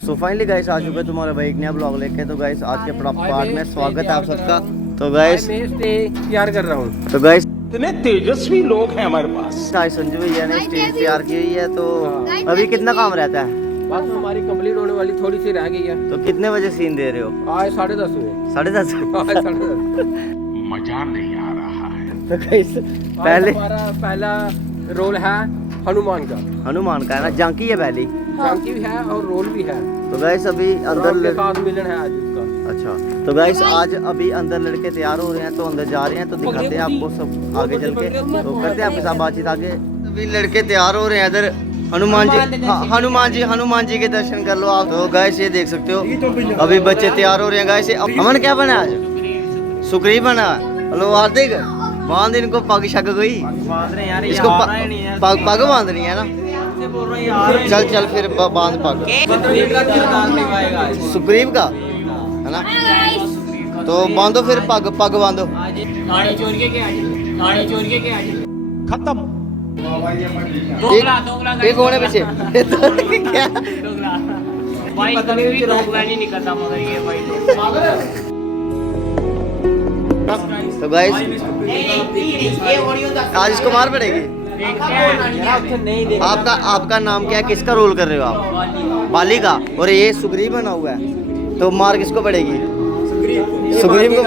So finally guys आ चुके तुम्हारे भाई एक नया ब्लॉग लेके। तो गाइस आज के पार्ट में स्वागत है आप सबका। तो गाइस तैयार कर रहा हूँ। तो गाइस इतने तेजस्वी लोग हैं हमारे पास। आज संजू भैया ने स्टेज तैयार की हुई है। तो अभी कितना काम रहता है? बस हमारी कंप्लीट होने वाली, थोड़ी सी रह गई है। तो कितने बजे सीन दे रहे हो? आज 10:30 हुए। 10:30? मजा नहीं आ रहा है। तो गाइस पहले हमारा पहला रोल है हनुमान का। हनुमान का है ना? झांकी है पहली? झांकी भी है और रोल भी है। तो गाइस अभी अंदर के साथ मिलन है आज उसका। अच्छा तो गाइस आज अभी अंदर लड़के तैयार हो रहे हैं, तो अंदर जा रहे हैं, तो दिखाते हैं आपको सब आगे चल के। तो करते हैं आपके साथ बातचीत आगे। अभी लड़के तैयार हो रहे हैं इधर। हनुमान जी के दर्शन कर लो आप। तो गाइस ये देख सकते हो अभी बच्चे तैयार हो रहे हैं। गाइस अमन क्या बना आज? सुग्रीव बना। हेलो हार्दिक, बांध इनको पग शक गई। इसको पग बांधनी है ना? चल चल फिर बांध पग। सुग्रीव का है ना? तो बांधो फिर पग बांधो। खत्म। एक होने पीछे क्या? भाई कभी भी रोक नहीं निकलता मगर ये भाई तो गाइस आज इसको मार पड़ेगी। आपका नाम क्या है? किसका रोल कर रहे हो आप? बाली का। और ये सुग्रीव बना हुआ है, तो मार किसको पड़ेगी? सुग्रीव को।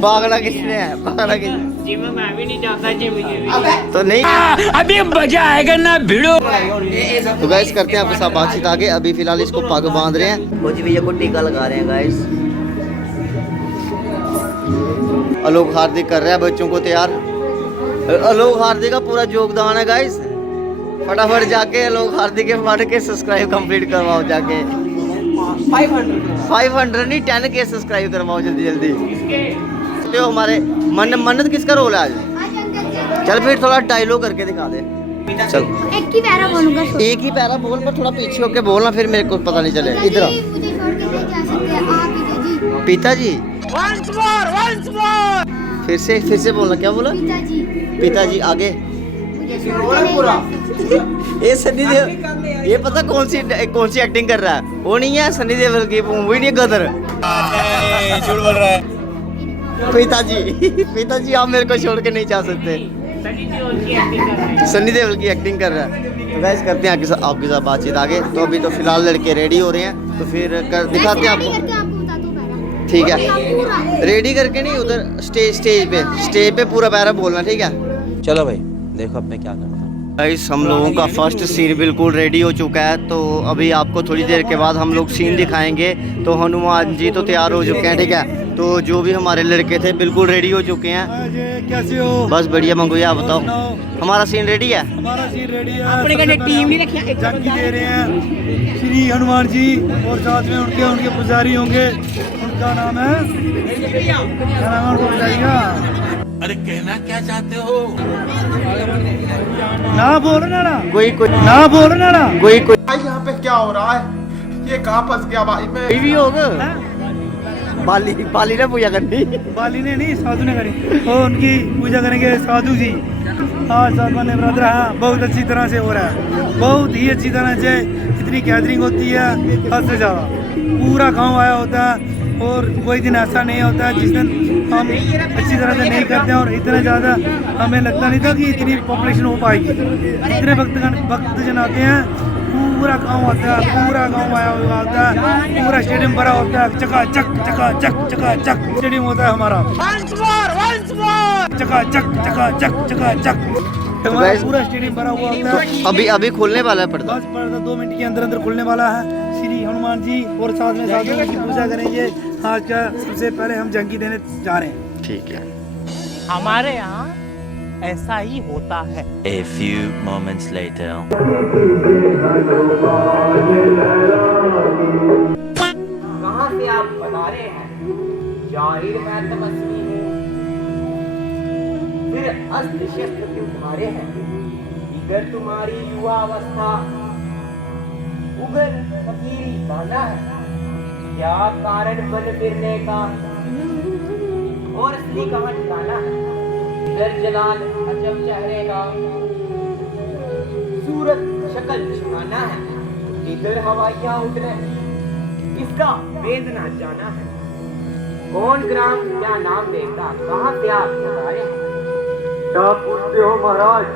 भागना किसने है? भागना किसने? जिम में मैं भी नहीं जाता जिम तो नहीं अभी मजा आएगा ना भिड़ो। तो गाइस करते हैं आपके साथ बातचीत आगे। अभी फिलहाल इसको पग बांध रहे हैं। कुछ भैया को टीका लगा रहे हैं गाइस। आलोक हार्दिक कर रहा है बच्चों को तैयार। आलोक हार्दिक का पूरा योगदान है गाइस। फटाफट जाके आलोक हार्दिक के फट के सब्सक्राइब कंप्लीट करवाओ जाके। 500 नहीं 10K सब्सक्राइब करवाओ जल्दी जल्दी। तो हमारे मन्नत किसका रोल है आज? चल फिर थोड़ा डायलॉग करके दिखा दे। चल एक ही पैरा बोलूंगा। एक ही पैरा बोल, पर थोड़ा पीछे होके बोलना, फिर मेरे को पता नहीं चले। इधर मुझे छोड़ के नहीं जा सकते आप पिताजी। फिर से बोलना। क्या बोला? पिताजी आगे। ये सनी देओल, ये पता कौन सी एक्टिंग कर रहा है? वो नहीं है सनी देओल की मूवी, नहीं गदर। झूठ बोल रहा है। पिताजी आप मेरे को छोड़ के नहीं जा सकते। सनी देओल की एक्टिंग कर रहा है। तो गाइस करते हैं आपके साथ बातचीत आगे। तो अभी तो फिलहाल लड़के रेडी हो रहे हैं, तो फिर दिखाते हैं आपको। ठीक है, रेडी करके नहीं, उधर स्टेज पे पूरा पैरा बोलना। ठीक है चलो भाई देखो अब मैं क्या करता हूँ। गाइस हम लोगों का फर्स्ट सीन बिल्कुल रेडी हो चुका है। तो अभी आपको थोड़ी देर के बाद हम लोग सीन दिखाएंगे। तो हनुमान जी तो तैयार हो चुके हैं। ठीक है, तो जो भी हमारे लड़के थे बिल्कुल रेडी हो चुके हैं। कैसे हो? बस बढ़िया मंगुया, आप बताओ। हमारा सीन रेडी है। हमारा सीन रेडी है। अपने कने टीम नहीं रखी है। झांकी दे रहे हैं श्री हनुमान जी, और साथ में उनके पुजारी होंगे। उनका नाम है, क्या नाम है उनका पुजारी का? अरे कहना क्या चाहते हो? ना बोलना ना कोई ना बोलना ना कोई भाई यहाँ पे क्या हो रहा है? ये कहाँ फंस गया भाई मैं? भी होगा। बाली ने पूजा करनी। बाली ने नहीं, साधु ने करी। और उनकी पूजा करेंगे साधु जी। हाँ साधु ने ब्रदर। हाँ बहुत अच्छी तरह से हो रहा है, बहुत ही अच्छी तरह से। इतनी गैदरिंग होती है हद से ज़्यादा। पूरा गांव आया होता है, और कोई दिन ऐसा नहीं होता है जिस दिन हम अच्छी तरह से नहीं करते हैं। और इतना ज़्यादा हमें लगता नहीं था कि इतनी पॉपुलेशन हो पाएगी। इतने भक्तजन आते हैं, पूरा गांव आता है, पूरा गांव आया हुआ होता है, पूरा स्टेडियम भरा होता है। चकाचक स्टेडियम होता है हमारा। चकाचक हमारा पूरा स्टेडियम भरा हुआ होता है। अभी खुलने वाला है पर्दा। बस पर्दा 2 मिनट के अंदर खुलने वाला है। श्री हनुमान जी और साथ में साधु की पूजा करेंगे। आज का सबसे पहले हम झांकी देने जा रहे हैं। ठीक है। हमारे यहाँ ऐसा ही होता है। A few moments later. कहाँ से आप बता रहे हैं? जाहिर मैं तमस्वी हूँ। अस्त्र शस्त्र क्यों तुम्हारे हैं? इधर तुम्हारी युवा अवस्था उगर फकीरी बाना है। क्या कारण बन फिरने का और असली कहाँ ठिकाना है? इधर जलाल अजब चेहरे का सूरत शक्ल छिपाना है। इधर हवाइयाँ उतरे इसका वेद ना जाना है। कौन ग्राम क्या नाम देता, कहाँ से आप बताए? क्या पूछते हो महाराज,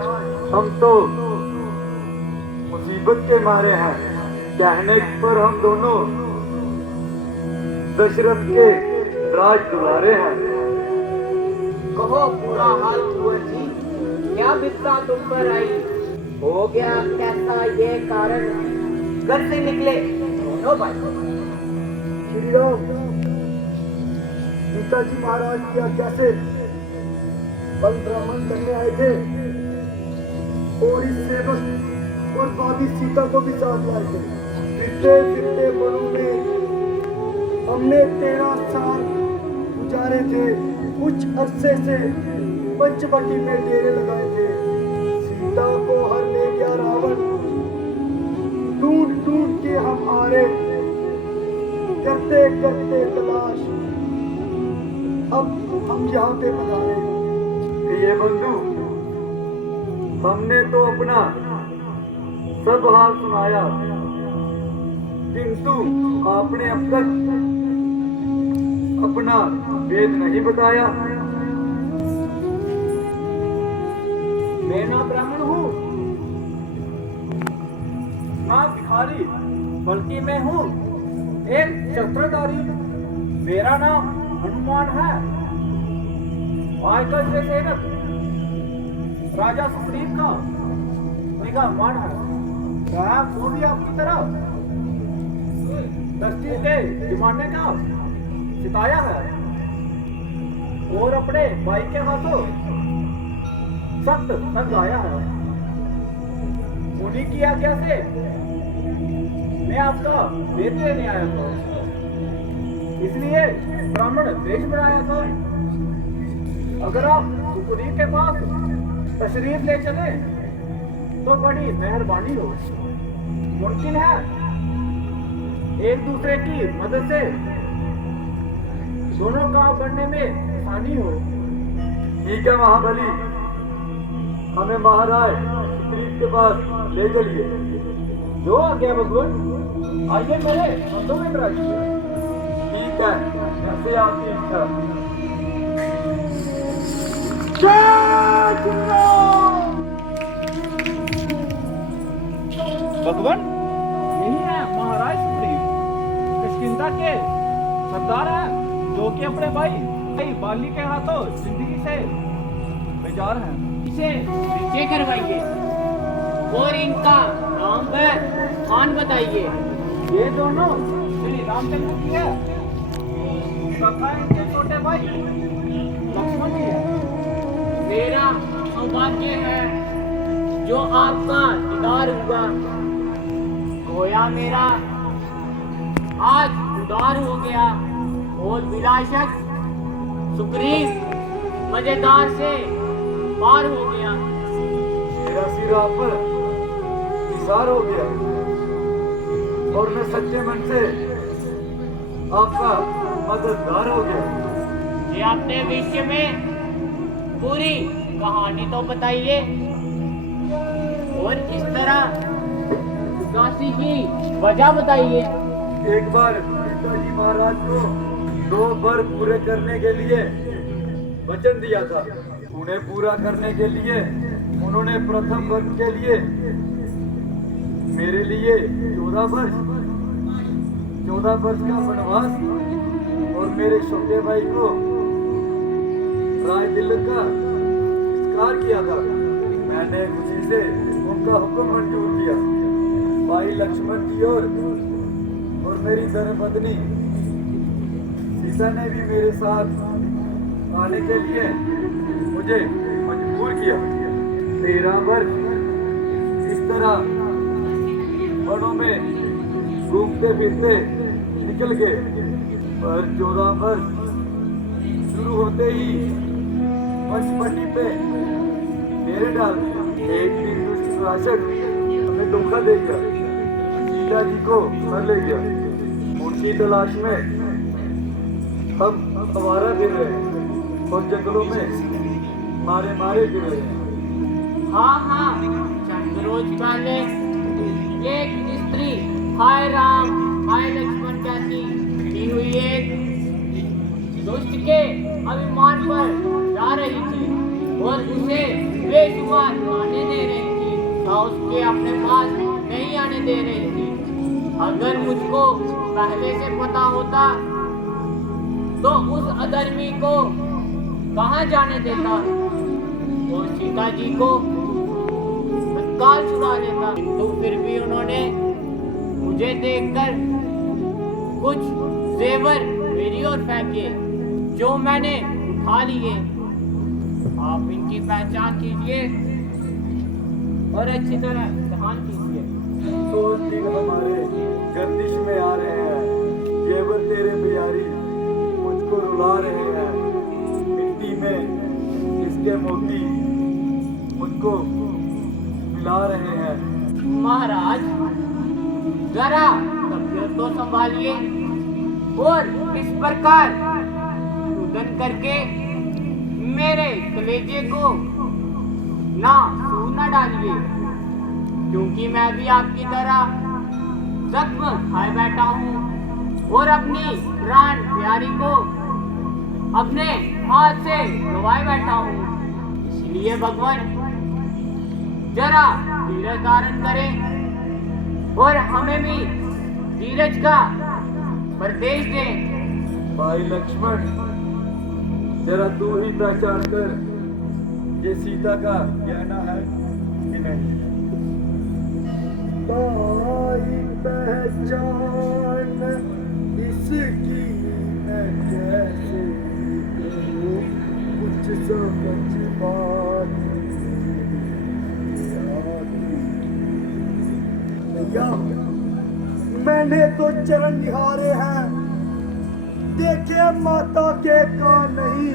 हम तो मुसीबत के मारे हैं। कहने पर हम दोनों दशरथ के राज दुलारे हैं। कहो पूरा हाल कुंवर जी, क्या विपदा तुम पर आई? हो गया कैसा ये कारण, घर से निकले दोनों भाई? श्री राम, पिताजी महाराज क्या कैसे बल ब्राह्मण करने आए थे और इस सेवक और भाभी सीता को भी साथ लाए थे। फिरते फिरते वनों में हमने 13 साल गुजारे थे। कुछ अरसे से पंचवटी में डेरे लगाए थे। सीता को हरने गया रावण, ढूंढ ढूंढ के हम आ रहे, करते करते तलाश अब हम यहाँ पे पधारे। ये बंधु, हमने तो अपना सब हाल सुनाया, किंतु आपने अब तक अपना वेद नहीं बताया। मैं ना ब्राह्मण हूँ ना भिखारी, बल्कि मैं हूँ एक शस्त्रधारी। मेरा नाम हनुमान है। आजकल से सेवक राजा सुग्रीव का निगाहमान है। क्या वो भी आपकी तरह दृष्टि के जमाने का सिताया है और अपने भाई के हाथों सख्त तंग आया है। उन्हीं की आज्ञा से मैं आपका वेद लेने आया था, इसलिए ब्राह्मण वेश बनाया था। अगर आप सुग्रीव के पास तशरीफ ले चले तो बड़ी मेहरबानी हो। मुमकिन है एक दूसरे की मदद से दोनों काम करने में आसानी हो। ठीक है महाबली, हमें महाराज सुग्रीव के पास ले चलिए। जो आ गया भगवान, आइए मेरे बंधु में बिराजिए। ठीक है, जैसे आपकी इच्छा। भगवान, यही है महाराज सुग्रीव, किष्किंधा के सरदार हैं, जो कि अपने भाई बाली के हाथों जिंदगी से बेजार हैं। इसे नीचे करवाइए और इनका नाम व स्थान बताइए। ये दोनों श्री रामचंद्र की है तथा इनके छोटे भाई लक्ष्मण जी है। मेरा सौभाग्य है जो आपका दीदार हुआ। गोया मेरा आज उदार हो गया और विलासक सुग्रीव मजेदार से पार हो गया। मेरा सिर आप पर निसार हो गया और मैं सच्चे मन से आपका मददगार हो गया। ये अपने विषय में पूरी कहानी तो बताइए और इस तरह उदासी की वजह बताइए। एक बार पिताजी महाराज को 2 वर पूरे करने के लिए वचन दिया था। उन्हें पूरा करने के लिए उन्होंने प्रथम वर्ष के लिए मेरे लिए 14 वर्ष का वनवास और मेरे छोटे भाई को राय तिलक का संस्कार किया था। मैंने खुशी से उनका हुक्म मंजूर किया। भाई लक्ष्मण जी और मेरी धर्मपत्नी सीता ने भी मेरे साथ आने के लिए मुझे मजबूर किया। 13 वर्ष इस तरह वनों में घूमते फिरते निकल गए, पर 14 वर्ष शुरू होते ही पंचवटी पे डेरे डाल दिया। एक दिन दुष्ट शासक हमें धोखा दे गया, सीता जी को मर ले गया। उनकी तलाश में हम आवारा फिर रहे हैं और जंगलों में मारे मारे फिर रहे हैं। हाँ हाँ, चंद रोज पहले एक स्त्री हाय राम हाय लक्ष्मण कहती की हुई एक दुष्ट के अभिमान पर जा रही थी और उसे बेशुमार आने दे रही थी और उसके अपने पास नहीं आने दे रही थी। अगर मुझको पहले से पता होता तो उस अधर्मी को कहाँ जाने देता और सीता जी को तत्काल छुड़ा लेता। तो फिर भी उन्होंने मुझे देखकर कुछ जेवर मेरी ओर फेंके जो मैंने उठा लिए। आप इनकी पहचान कीजिए और अच्छी तरह ध्यान कीजिए। 100 दिन हमारे गर्दिश में आ रहे हैं, जेवर तेरे प्यारी मुझको रुला रहे हैं। मिट्टी में इसके मोती मुझको मिला रहे हैं। महाराज जरा तबीयत तो संभालिए और इस प्रकार रुदन करके मेरे कलेजे को ना सूर न डालिए, क्योंकि मैं भी आपकी तरह जख्म खाए बैठा हूँ और अपनी प्राण प्यारी को अपने हाथ से गवाए बैठा हूँ। इसलिए भगवान जरा धीरज धारण करें और हमें भी धीरज का उपदेश दें। भाई लक्ष्मण, जरा तू ही पहचान कर ये सीता का गहना है कि नहीं। भाई पहचान इसकी मैं कैसे करूं, कुछ समझ बात भैया। मैंने तो चरण निहारे हैं, देखे माता के का नहीं।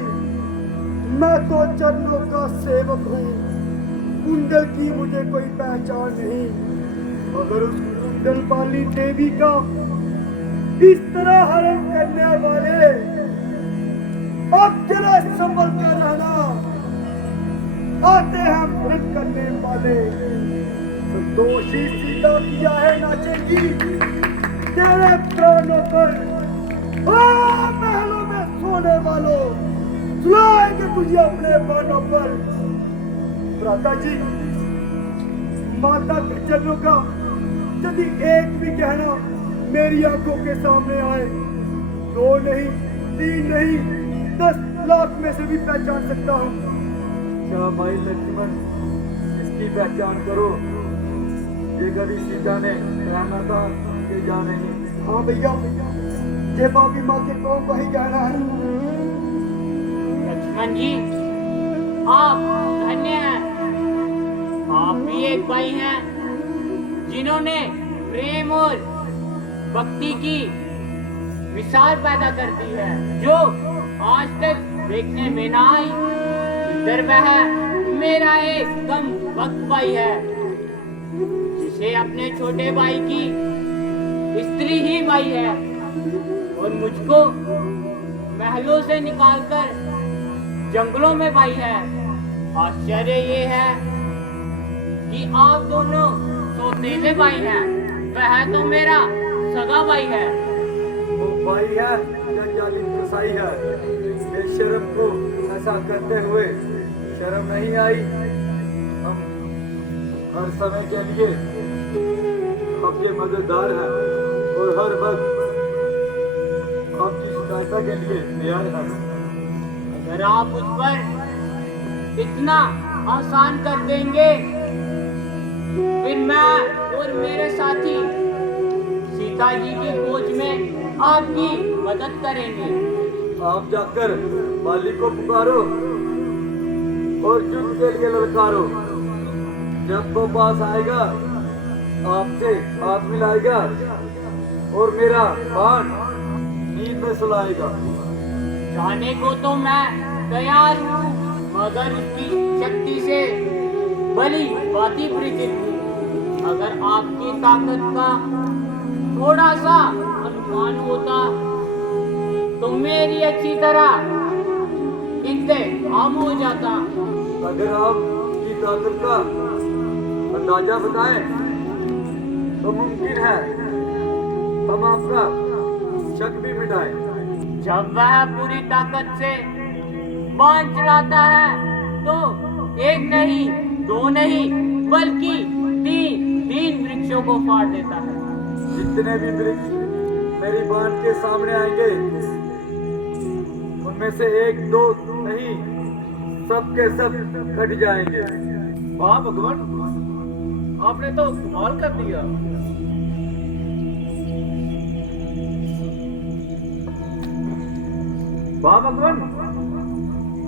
मैं तो चरणों का सेवक हूँ, कुंडल की मुझे कोई पहचान नहीं। मगर उस कुंडल वाली देवी का इस तरह हरण करने वाले अब जरा संभल कर रहना। आते हैं मृत करने वाले, तो दोषी सीता किया है नाचेगी तेरे प्राणों पर। महलों में सोने वालों, सुलाएंगे तुझे अपने बाणों पर। भ्राता जी, माता के चरणों का यदि एक भी गहना मेरी आंखों के सामने आए, 2 नहीं 3 नहीं 10 लाख में से भी पहचान सकता हूँ। क्या भाई लक्ष्मण, इसकी पहचान करो। ये कभी सीता ने कहना था कि जा नहीं। हाँ भैया, ये बाबी माँ के कौन वही कहना है। लक्ष्मण जी, आप धन्य हैं। आप भी एक भाई हैं जिन्होंने प्रेम और भक्ति की विचार पैदा कर दी है, जो आज तक देखने में ना आई। इधर वह मेरा एकदम भक्त भाई है, जिसे अपने छोटे भाई की स्त्री ही भाई है और मुझको महलों से निकालकर जंगलों में भाई है। आश्चर्य ये है कि आप दोनों सौतेले भाई हैं, वह तो मेरा सगा भाई है। वो भाई है या जालिम कसाई है। बेशर्म को ऐसा करते हुए शर्म नहीं आई। हम हर समय के लिए आपके मददगार हैं और हर वक्त आपकी सहायता के लिए तैयार हैं। अगर आप उस पर इतना आसान कर देंगे, फिर मैं और मेरे साथी सीता जी की खोज में आपकी मदद करेंगे। आप जाकर बाली को पुकारो और युद्ध के लिए ललकारो। जब वो पास आएगा, आपसे हाथ मिलाएगा और मेरा बाण नींद में सुलाएगा। जाने को तो मैं तैयार हूँ, मगर उसकी शक्ति से भली भांति परिचित हूँ। अगर आपकी ताकत का थोड़ा सा अनुमान होता तो मेरी अच्छी तरह इंतजाम हो जाता। अगर आपकी ताकत का अंदाजा बताएं तो मुमकिन है हम आपका शक भी मिटाएं। जब वह पूरी ताकत से बाण चलाता है तो एक नहीं, दो नहीं, बल्कि तीन वृक्षों को फाड़ देता है। जितने भी वृक्ष मेरी बाण के सामने आएंगे उनमें से एक दो नहीं, सब के सब कट जाएंगे। वाह भगवान, आपने तो कमाल कर दिया। वाह भगवान,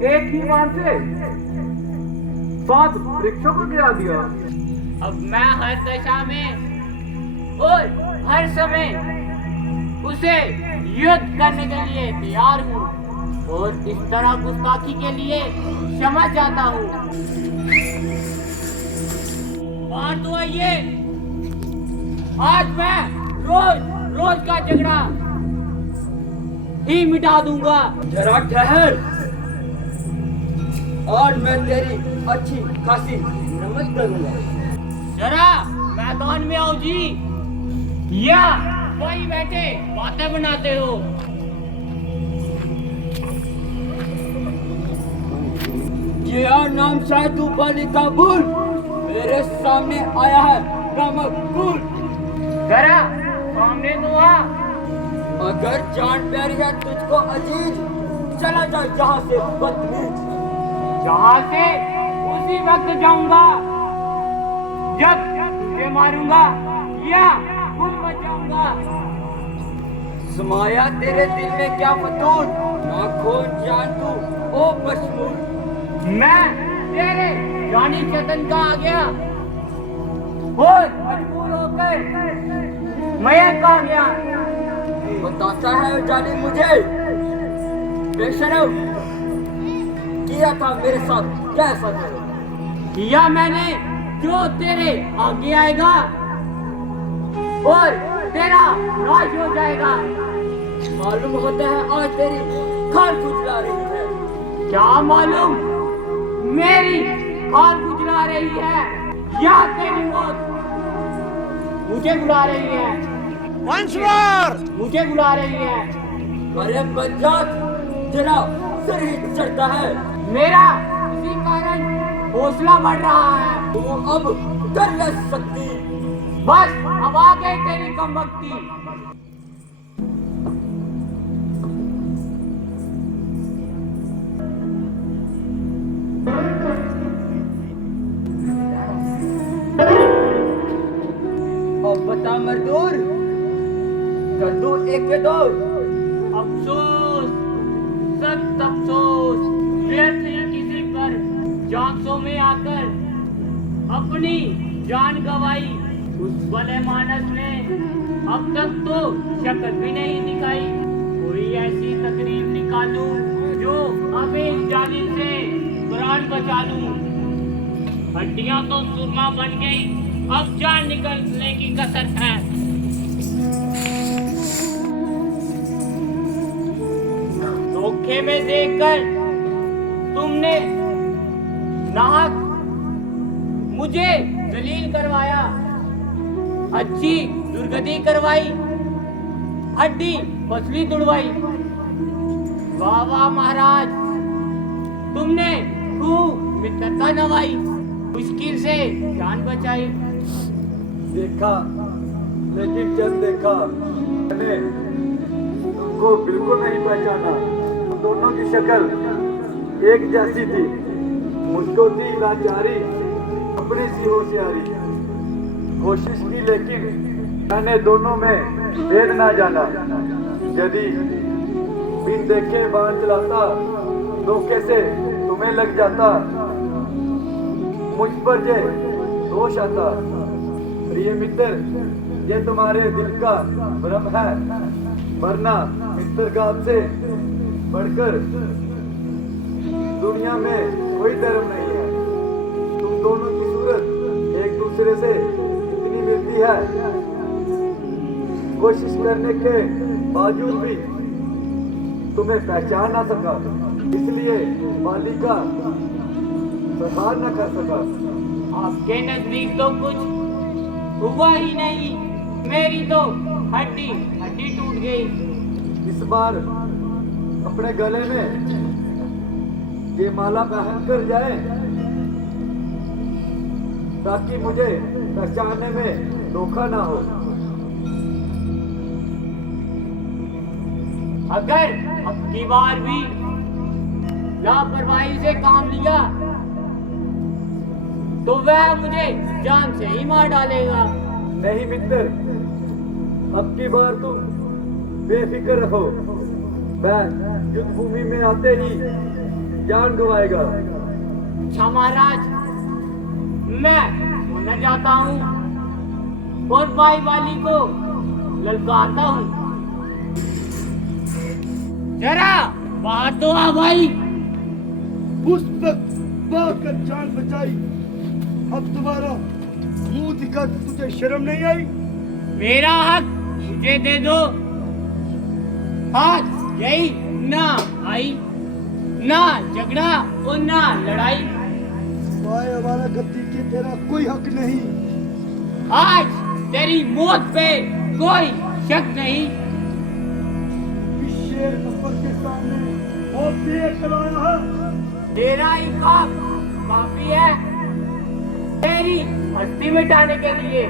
एक ही बाण से 7 वृक्षों को गिरा दिया। अब मैं हर दशा में और हर समय उसे युद्ध करने के लिए तैयार हूँ और इस तरह गुस्ताखी के लिए क्षमा चाहता हूँ। और तो आइए, आज मैं रोज का झगड़ा ही मिटा दूंगा। जरा ठहर, और मैं तेरी अच्छी खासी मरम्मत करूंगा। जरा मैदान में आओ जी, या वही बैठे बातें बनाते हो। ये नाम शायद बाली का भूल मेरे सामने आया है कामकुल। जरा सामने तो आ। अगर जान प्यारी है तुझको अजीज, चला जा यहाँ से बदतमीज। जहाँ से उसी वक्त जाऊंगा जब तुझे मारूंगा या खुद बचाऊंगा। समाया तेरे दिल में क्या फतूर, आँखों जान तू ओ बशमूर। मैं तेरे जानी चेतन का आ गया और मजबूर होकर मयंक आ गया। बताता है जानी मुझे बेशरम किया था मेरे साथ कैसा करो। किया मैंने जो तेरे आगे आएगा और तेरा नाश हो जाएगा। मालूम होता है आज तेरी खाल खुजला रही है। क्या मालूम मेरी खाल गुजरा रही है या तेरी मौत मुझे बुला रही है। मुझे बुला रही है। अरे बच्चा जरा सिर ही चढ़ता है। मेरा इसी कारण हौसला बढ़ रहा है। तू अब कर न सकती। बस अब आ गई तेरी कमबख्ती। अब बता मजदूर, कर दो एक के दो। अफसोस, सख्त अफसोस, व्यर्थ है किसी पर जांचों में आकर अपनी जान गवाई। उस भले मानस ने अब तक तो शक्ल भी नहीं दिखाई। कोई ऐसी तकरीब निकालूं जो अभी इस जालिम से प्राण बचा लूं। हड्डियां तो सुरमा बन गई, अब जान निकलने की कसर है। धोखे में देखकर तुमने नाहक मुझे जलील करवाया, अच्छी दुर्गति करवाई, हड्डी पसली तुड़वाई। वाह वाह महाराज, तुमने खूब मित्रता नवाई, मुश्किल से जान बचाई। देखा, लेकिन जब देखा मैंने तुमको बिल्कुल नहीं पहचाना। दोनों की शक्ल एक जैसी थी। मुझको थी लाचारी, अपनी सी होशियारी। कोशिश की लेकिन मैंने दोनों में भेद ना जाना। यदि बिन देखे बाण चलाता धोखे से तुम्हें लग जाता, मुझ पर ये दोष आता। प्रिय मित्र, ये तुम्हारे दिल का भ्रम है, वरना मित्रघात से बढ़कर दुनिया में कोई धर्म नहीं है। तुम दोनों की सूरत एक दूसरे से इतनी मिलती है, कोशिश करने के बावजूद भी तुम्हें पहचान ना सका, इसलिए मालिका संहार न कर सका। आपके नजदीक तो कुछ हुआ ही नहीं, मेरी तो हड्डी हड्डी टूट गई। इस बार अपने गले में ये माला पहन कर जाए ताकि मुझे पहचानने में धोखा ना हो। अगर अब की बार भी लापरवाही से काम लिया तो वह मुझे जान से ही मार डालेगा। नहीं मित्र, अब की बार तुम बेफिक्र रहो, वह युद्ध भूमि में आते ही जान गंवाएगा। अच्छा महाराज, मैं सोना जाता हूँ और भाई वाली को ललकारता हूँ। जरा बात तो आ भाई। उस वक्त कर जान बचाई, अब तुम्हारा मुंह दिखा के तुझे शर्म नहीं आई? मेरा हक मुझे दे दो। आज यही ना आई, ना झगड़ा और ना लड़ाई। भाई हमारा गद्दी के तेरा कोई हक नहीं। आज तेरी मौत पे कोई शक नहीं। इस शेर नंबर के सामने और देख लाया है। तेरा ही काम काफी है तेरी हस्ती मिटाने के लिए।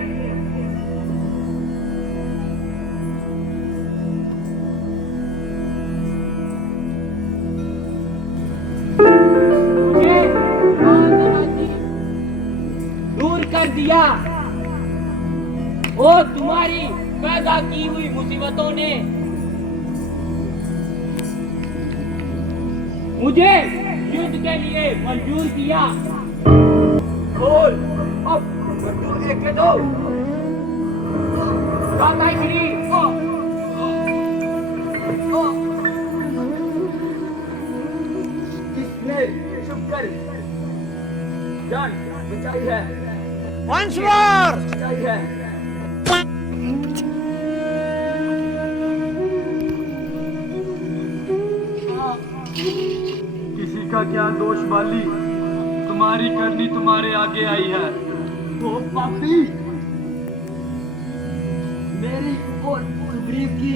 मुझे दूर कर दिया और तुम्हारी पैदा की हुई मुसीबतों ने मुझे युद्ध के लिए मंजूर किया। बोल अब मंजूर एक दो। दादागिरी किसने चुप कर जान बचाई है? बचाई है। किसी का क्या दोष वाली, तुम्हारी करनी तुम्हारे आगे आई है। वो पापी मेरी और सुग्रीव की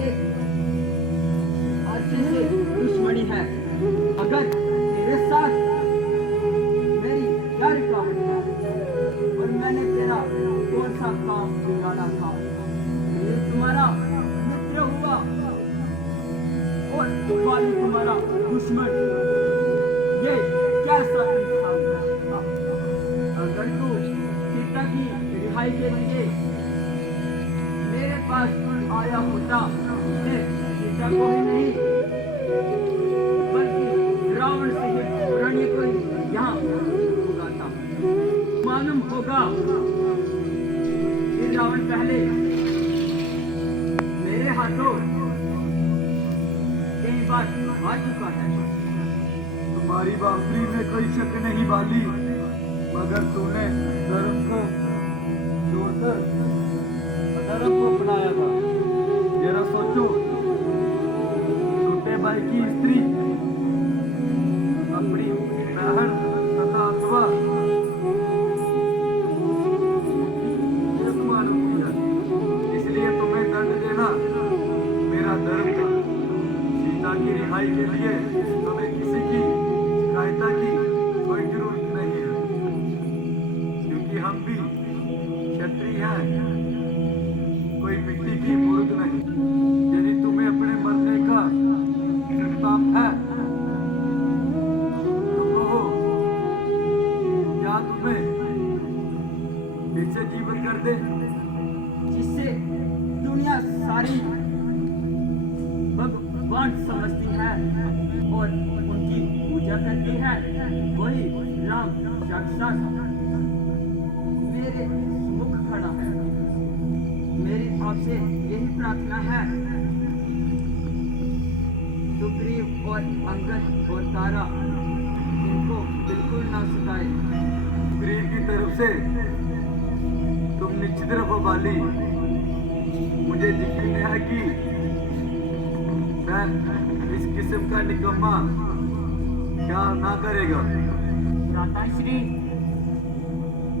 एक अच्छी से दुश्मनी है। अगर तेरे साथ मेरी क्या रुकावट है और मैंने तेरा कौन सा काम बिगाड़ा था? ये तुम्हारा मित्र हुआ और वाली तुम्हारा दुश्मन। ये कैसा इंसान है? अगर तू सीता की रिहाई के लिए मेरे पास आया होता, सीता को ही नहीं बल्कि रावण सहित रणनीति को ही यहाँ उगाता। मालूम होगा कि रावण पहले मेरे हाथों कई बार आ चुका है। तुम्हारी बावरी में कोई शक नहीं वाली, मगर तूने धर्म को छोड़कर अधर्म को अपनाया था। जरा सोचो, छोटे भाई की स्त्री अपनी बहन तथा अथवा मालूम किया, इसलिए तुम्हें दंड देना मेरा धर्म था। सीता की रिहाई के लिए हमें किसी की सहायता की कोई जरूरत नहीं है, क्योंकि हम भी क्षत्रिय हैं, कोई मिट्टी की मूर्त नहीं। यदि तुम्हें अपने मरने का संताप है तो कहो, क्या तुम्हें फिर से जीवित कर दे? जिससे दुनिया सारी भगवान समझती है और उनकी पूजा करती है, वही राम साक्षात मेरे मुख खड़ा है। मेरी आपसे यही प्रार्थना है सुग्रीव और अंगद और तारा इनको बिल्कुल ना सताए। सुग्रीव की तरफ से तुम निश्चित रखो बाली, मुझे यकीन है कि मैं इस किस्म का निकम्मा क्या ना करेगा। भ्राताश्री,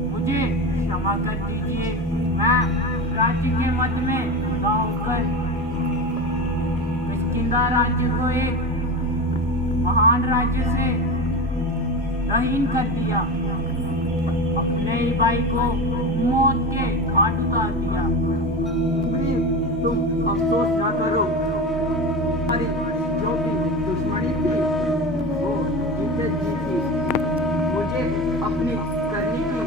मुझे क्षमा कर दीजिए। मैं राज्य के मध्य में गाँवकर किस्किंदा राज्य को एक महान राज्य से रहीन कर दिया, अपने ही भाई को मौत के घाट उतार दिया। तुम अफसोस ना करो, हमारी जो भी दुश्मनी थी वो जीत जीती, मुझे अपनी करनी की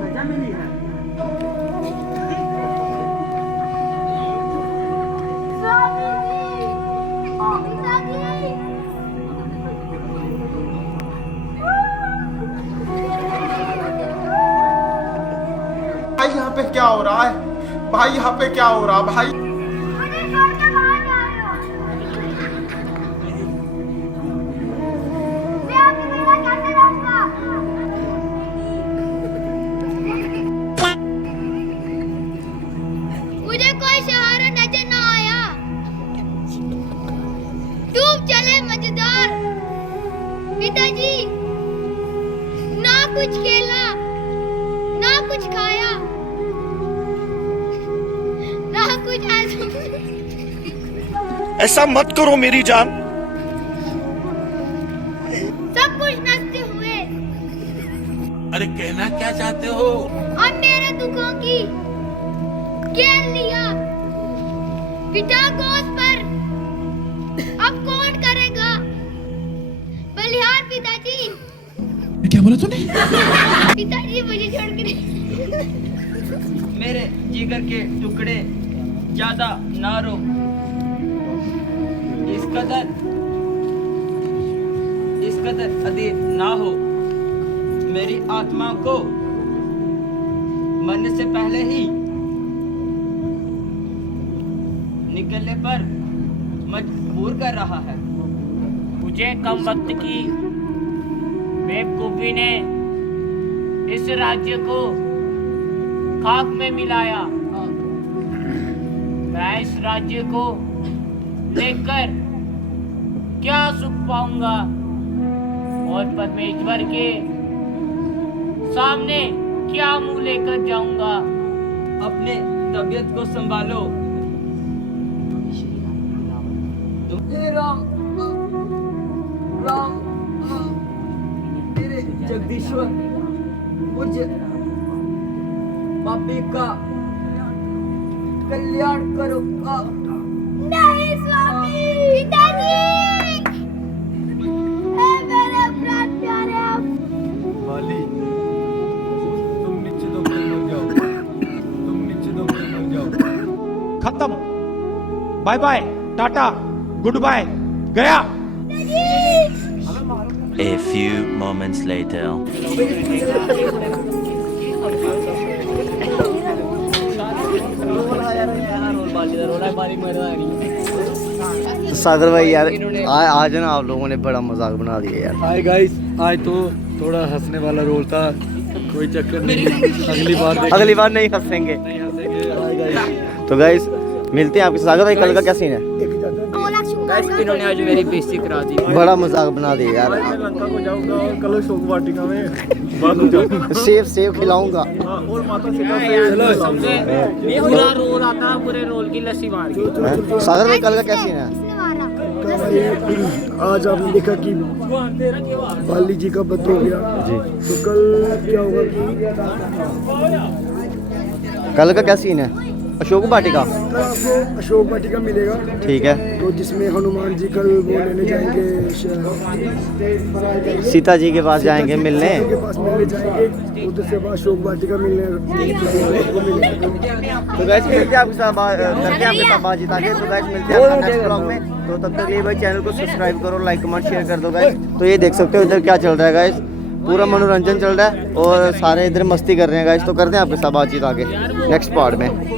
सजा मिली है। भाई यहाँ पे क्या हो रहा है? भाई यहाँ पे क्या हो रहा भाई? मुझे छोड़ के बाहर जा रहे हो। मैं आपके बिना कैसे रहूंगा? मुझे कोई सहारा नजर न आया। डूब चले मजेदार पिताजी, ना कुछ खेला ना कुछ खाया ना कुछ ऐसा मत करो मेरी जान। सब कुछ नष्ट हुए। अरे कहना क्या चाहते हो? अब मेरे दुखों की घेर लिया। पिता गोद पर अब कौन करेगा बलिहार? पिताजी, क्या बोला तूने? पिताजी मुझे छोड़ के मेरे जिगर के टुकड़े ज्यादा ना रो। इस कदर अधीर ना हो। मेरी आत्मा को मरने से पहले ही निकलने पर मजबूर कर रहा है। मुझे कम वक्त की बेवकूफी ने इस राज्य को खाक में मिलाया। मैं इस राज्य को लेकर क्या सुख पाऊंगा और परमेश्वर के सामने क्या मुंह लेकर जाऊंगा। अपने तबीयत को संभालो। राम राम मेरे जगदीश्वर, मुझे पापी का कल्याण करो। नहीं स्वामी। पिताजी, हे मेरे प्राण प्यारे, आप बाली, तुम निश्चित होकर मर जाओ, तुम निश्चित होकर मर जाओ। खत्म, bye bye, tata, goodbye, गया। A few moments later. Sagar भाई यार आज ना आप लोगों ने बड़ा मजाक बना दिया यार। हाय गाइस, आज तो थोड़ा हंसने वाला रोल था, कोई चक्कर नहीं, अगली बार नहीं हंसेंगे। नहीं हंसेंगे। हाय गाइस, तो गाइस मिलते हैं आपके। सागर भाई कल का क्या सीन है? इन्होंने आज मेरी बेइज्जती करा दी। बड़ा मजाक बना दिया यार। मैं लंका को जाऊंगा और कल शोक वाटिका में बांधू जाऊंगा। सेब खिलाऊंगा। और माता सीता से समझे पूरा रोल आता, पूरे रोल की लस्सी मार के। सागर भाई कल का क्या सीन है? किसने मारा? आज आपने देखा कि बाली जी का बद हो गया जी। तो कल क्या होगा कि कल का क्या सीन है? अशोक वाटिका। कल आपको अशोक वाटिका मिलेगा, ठीक है। तो जिसमें हनुमान जी कल वो लेने जाएंगे, सीता जी के पास जाएंगे मिलने। के पास मिलने जाएंगे, उधर से बाद अशोक वाटिका मिलने तो गाइस मिलते हैं आपके साथ करते हैं आपके साथ बातचीत आगे। तो गाइस मिलते हैं आपके नेक्स्ट ब्लॉग में। तो तब तक के लिए भाई चैनल को सब्सक्राइब करो, लाइक कमेंट शेयर कर दो गाइस। तो ये देख सकते हो इधर क्या चल रहा है गाइस, पूरा मनोरंजन चल रहा है और सारे इधर मस्ती कर रहे हैं गाइस। तो करते हैं आपके साथ बातचीत आगे नेक्स्ट पार्ट में।